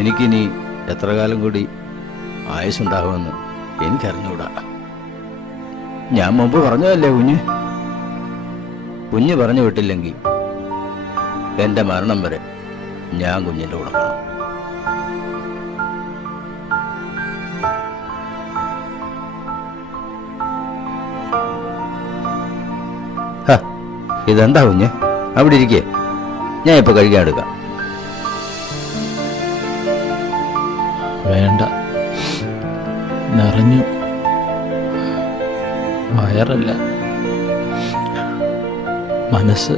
എനിക്കിനി എത്ര കാലം കൂടി ആയുസ്സുണ്ടാകുമെന്ന് എനിക്കറിഞ്ഞൂടാ. ഞാൻ മുമ്പ് പറഞ്ഞതല്ലേ കുഞ്ഞ് പറഞ്ഞു വിട്ടില്ലെങ്കിൽ എൻ്റെ മരണം വരെ ഞാൻ കുഞ്ഞിൻ്റെ കൂടെ കാണും. ഇതെന്താ കുഞ്ഞ് അവിടെ ഇരിക്കേ, ഞാൻ ഇപ്പൊ കഴിക്കാൻ എടുക്കാം. വേണ്ട, നിറഞ്ഞു. വയറല്ല, മനസ്സ്.